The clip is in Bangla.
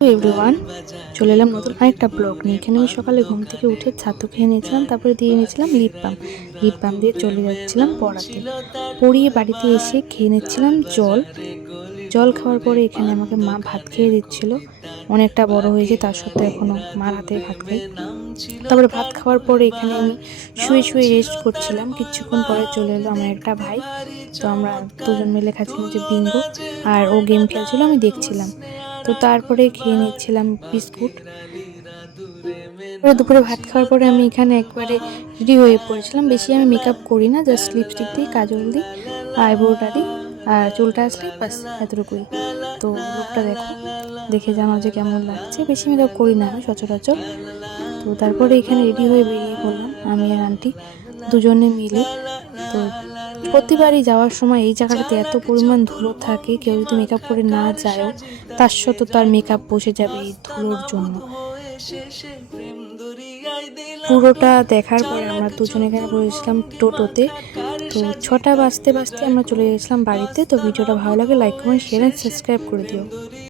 এভরিওয়ান, চলে এলাম নতুন আরেকটা ব্লগ নিয়ে। এখানে আমি সকালে ঘুম থেকে উঠে ছাতু খেয়ে নিয়েছিলাম, তারপরে দিয়ে নিয়েছিলাম লিপ বাম দিয়ে চলে যাচ্ছিলাম পড়াতে। পড়িয়ে বাড়িতে এসে খেয়ে নিচ্ছিলাম জল খাওয়ার পরে এখানে আমাকে মা ভাত খেয়ে দিচ্ছিল। অনেকটা বড় হয়েছে, তার সত্ত্বেও এখনো মার হাতে ভাত খাই। তারপরে ভাত খাওয়ার পরে এখানে আমি শুয়ে শুয়ে রেস্ট করছিলাম। কিছুক্ষণ পরে চলে এলো আমার একটা ভাই। তো আমরা দুজন মিলে খাচ্ছিলাম যে বিঙ্গো, আর ও গেম খেলছিল, আমি দেখছিলাম। তো তারপরে খেয়ে নিচ্ছিলাম বিস্কুট। দুপুরে ভাত খাওয়ার পরে আমি এখানে একবারে রেডি হয়ে পড়েছিলাম। বেশি আমি মেকআপ করি না, জাস্ট লিপস্টিক দিই, কাজল দিই, আইব্রোটা দিই, আর চুলটা আসলে বাস এতটুকুই। তো লুকটা দেখে জানো যে কেমন লাগছে। বেশি মেকআপ করি না আমি সচরাচর। তো তারপরে এখানে রেডি হয়ে বেরিয়ে পড়লাম আমি আর আন্টি দুজনে মিলে। তো প্রতিবারই যাওয়ার সময় এই জায়গাটাতে এত পরিমাণ ধুলো থাকে, কেউ যদি মেকআপ করে না যায়ও তার সত্ত্বেও তার মেকআপ বসে যাবে এই ধুলোর জন্য। পুরোটা দেখার পরে আমরা দুজনে এখানে বসেছিলাম টোটোতে। তো 6টা বাজতে বাজতে আমরা চলে গেছিলাম বাড়িতে। তো ভিডিওটা ভালো লাগে like comment share and subscribe করে দিও।